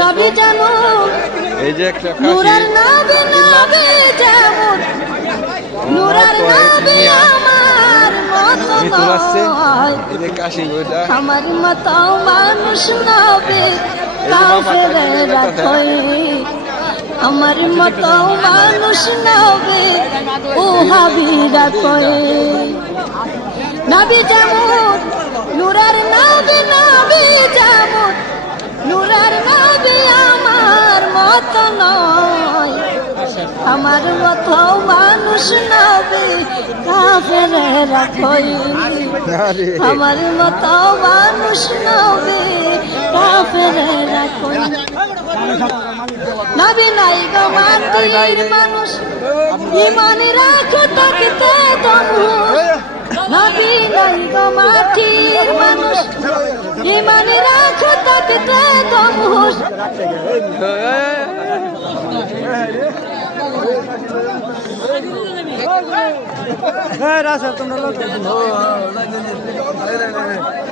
নবী যেমন এই যে একটা নূরের নবী নবী যেমন নূরের নবী আমার মতো নয় কাশি ওইটা আমার মতো মানুষ নবী কাফেরেরা কই আমার মতো মানুষ নবী ওহাবীরা কই নবী যেমন নূরের নবী নবী যেমন নূরের নবী আমার মতো নয় আমার মতো মানুষ নবী কাফেরেরা কই আমার মতো মানুষ নবী কাফেরেরা কই নবী নাই গো মাটির মানুষ ঈমান রাখে তাকতে দমুস নবী নাই গো মাটির মানুষ ঈমান রাখে তাকতে দমুস রাসা তোমরা